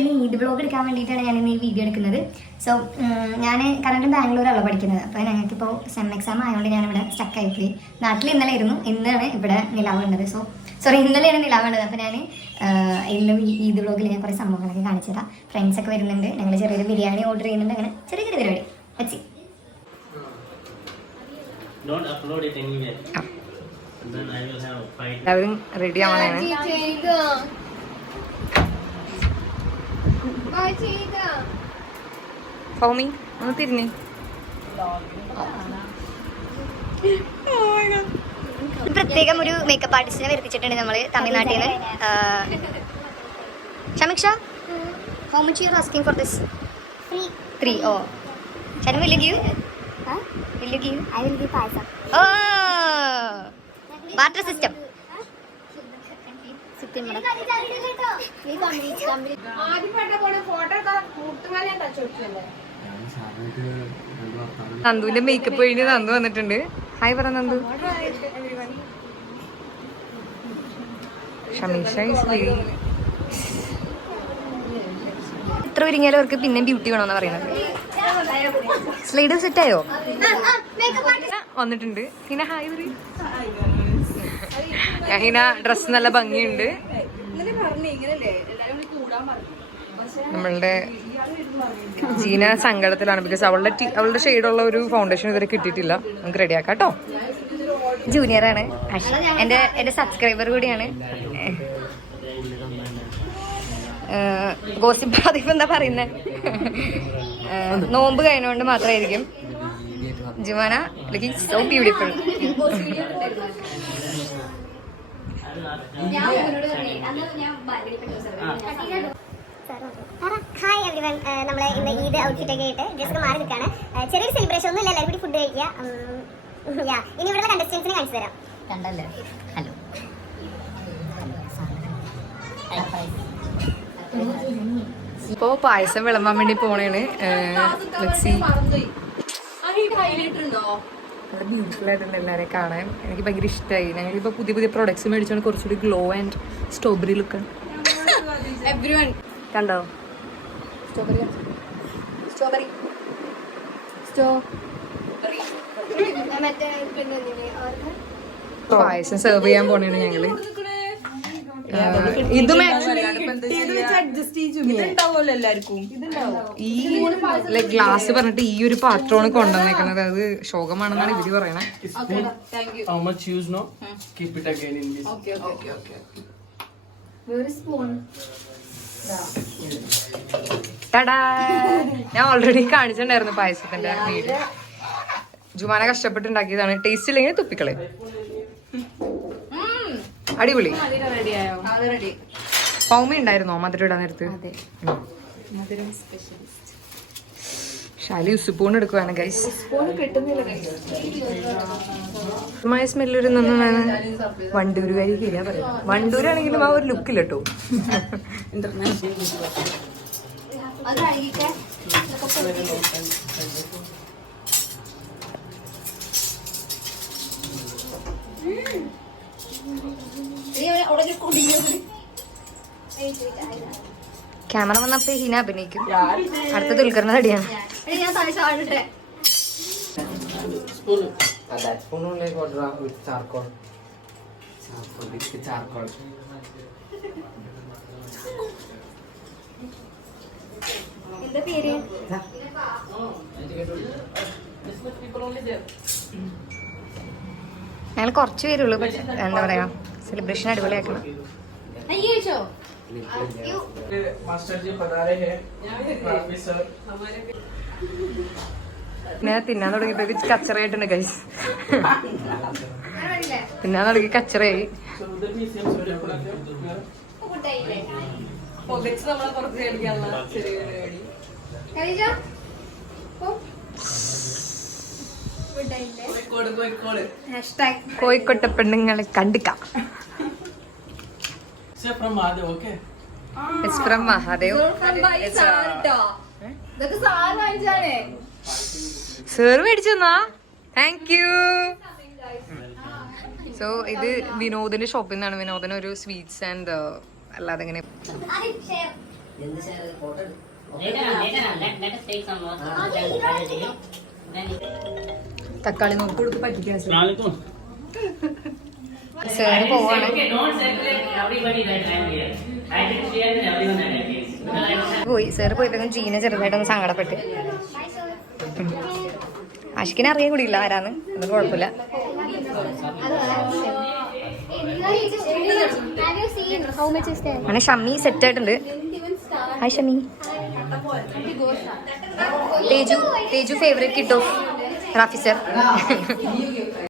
ഇന്ന് ഈദ് ബ്ലോഗ് എടുക്കാൻ വേണ്ടിയിട്ടാണ് ഞാൻ ഇന്ന് ഈ വീഡിയോ എടുക്കുന്നത്. സോ ഞാൻ കറണ്ടും ബാംഗ്ലൂരാണല്ലോ പഠിക്കുന്നത്. അപ്പോൾ ഞങ്ങൾക്കിപ്പോൾ സെം എക്സാം ആയതുകൊണ്ട് ഞാനിവിടെ സ്റ്റക്കായിപ്പോയി. നാട്ടിൽ ഇന്നലെ ആയിരുന്നു, ഇന്നാണ് ഇവിടെ നിലാവുള്ളത്. ഇന്നലെയാണ് നിലാവുള്ളത്. അപ്പോൾ ഞാൻ ഇന്നും ഈ ഈദ് ബ്ലോഗിൽ ഞാൻ കുറേ സംഭവങ്ങളൊക്കെ കാണിച്ചു തരാം. ഫ്രണ്ട്സൊക്കെ വരുന്നുണ്ട്, ഞങ്ങൾ ചെറിയൊരു ബിരിയാണി ഓർഡർ ചെയ്യുന്നുണ്ട്. അങ്ങനെ ചെറിയ ചെറിയ പരിപാടി വെച്ച് എല്ലാവരും റെഡി ആവാനാണ്. ഫൗമി ഒന്ന് തിരിഞ്ഞ് പ്രത്യേകം ഒരു മേക്കപ്പ് ആർട്ടിസ്റ്റിനെ വരുത്തിച്ചിട്ടുണ്ട് നമ്മൾ തമിഴ്നാട്ടിൽ നിന്ന്. ഷമിക്ഷ, how much you are asking for this? Free. Oh, Shanmu, will you give? Will you give? I will give payasam. Oh, barter system. നന്ദുവിന്റെ മേക്കപ്പ് കഴിഞ്ഞ് നന്ദു വന്നിട്ടുണ്ട്. ഹായ് പറ നന്ദു. ഷമീഷ എത്ര ഒരുങ്ങിയാലും അവർക്ക് പിന്നെ ബ്യൂട്ടി വേണമെന്ന് പറയുന്നത്. സ്ലൈഡ് സെറ്റ് ആയോ? വന്നിട്ടുണ്ട്. ഹിന ഹായ് പറയും. ഹിന ഡ്രസ് നല്ല ഭംഗിയുണ്ട്. നമ്മളുടെ ജീന സങ്കടത്തിലാണ്. ബിക്കോസ് അവളുടെ ഷെയ്ഡുള്ള ഒരു ഫൗണ്ടേഷൻ ഇതുവരെ കിട്ടിയിട്ടില്ല. നമുക്ക് റെഡിയാക്കാം കേട്ടോ. ജൂനിയറാണ്, എൻ്റെ സബ്സ്ക്രൈബർ കൂടിയാണ്. ഗോസിപ്പ് അതിപ്പോ എന്താ പറയുന്നത്, നോമ്പ് കഴിഞ്ഞുകൊണ്ട് മാത്രമായിരിക്കും. Jumana looking so beautiful. Hi everyone, നമ്മൾ ഇന്ന് ഈദ് ഔട്ട്ഫിറ്റ് ഒക്കെ ആയിട്ട് ഡ്രസ്സൊക്കെ മാറി നിൽക്കുകയാണ്. ചെറിയൊരു സെലിബ്രേഷൻ ഒന്നും ഇല്ല, എല്ലാവരും കൂടി ഫുഡ് കഴിക്കുക. ഇനി ഇവിടെയുള്ള കണ്ടസ്റ്റൻസിനെ കാണിച്ചു തരാം. കണ്ടല്ലേ? ഹലോ. ഇപ്പോ പായസം വിളമ്പാൻ വേണ്ടി പോണേണ്. നല്ല ബ്യൂട്ടിഫുൾ ആയിട്ടുണ്ട് എല്ലാവരെയും കാണാൻ. എനിക്ക് ഭയങ്കര ഇഷ്ടമായി. ഞങ്ങളിപ്പോൾ പുതിയ പ്രോഡക്ട്സ് മേടിച്ചാണ് കുറച്ചുകൂടി ഗ്ലോ ആൻഡ് സ്ട്രോബെറി ലുക്ക്. കണ്ടോ പായസം സെർവ് ചെയ്യാൻ പോണേണ് ഞങ്ങള്. ഇതും ഈ ഗ്ലാസ് പറഞ്ഞിട്ട് ഈ ഒരു പാത്രമാണ് കൊണ്ടുവന്നേക്കുന്നത്. അത് ശോകമാണെന്നാണ് ഇവര് പറയണേ. ഞാൻ ഓൾറെഡി കാണിച്ചിട്ടുണ്ടായിരുന്നു പായസത്തിന്റെ വീഡിയോ. ജുമാന കഷ്ടപ്പെട്ടുണ്ടാക്കിയതാണ്. ടേസ്റ്റ് ഇല്ലെങ്കിൽ തുപ്പിക്കളെ. അടിപൊളി. പൗമി ഉണ്ടായിരുന്നോ മധുരം ഇടാൻ നേരത്ത്? ഷാലി ഉസുപ്പൂൺ എടുക്കുവാണ് ഗൈസ്. മായ സ്മെല്ല് ഒരു വണ്ടൂരുകാരിക്കില്ല പറയാം. വണ്ടൂരാണെങ്കിലും ആ ഒരു ലുക്കില്ല കേട്ടോ. ക്യാമറ വന്നപ്പോ ഹിന അഭിനയിക്കും. അടുത്ത ദുൽഖറിന്റെ തടിയാണ്. എന്താ പേര്? ഞങ്ങൾ കുറച്ച് പേരുള്ളൂ. പക്ഷെ എന്താ പറയാ, സെലിബ്രേഷൻ അടിപൊളിയാക്കണം. ഞാൻ തിന്നാൻ തുടങ്ങിയപ്പോ കച്ചറയായിട്ടുണ്ട് ഗൈസ്. തിന്നാൻ തുടങ്ങി കച്ചറയായി. കോഴിക്കോട്ടെ പെണ്ണുങ്ങളെ കണ്ടിക്കാം. സേർ മേടിച്ചെന്നാ. Thank you. സോ ഇത് വിനോദിന്റെ ഷോപ്പിൽ നിന്നാണ്. വിനോദിന് ഒരു സ്വീറ്റ്സ് ആൻഡ് അല്ലാതെ ഇങ്ങനെ തക്കാളി നോക്കി കൊടുത്ത് പറ്റിക്കാൻ സാറ് പോവാണ്. പോയി സാറ് പോയപ്പോഴും ജീന ചെറുതായിട്ടൊന്ന് സങ്കടപ്പെട്ട്. ആഷിക്കിനെ അറിയാൻ കൂടിയില്ല ആരാന്ന്, അത് കുഴപ്പമില്ല. അങ്ങനെ ഷമ്മി സെറ്റ് ആയിട്ടുണ്ട്. Hi Shammi. Teju favourite kid of Rafi sir.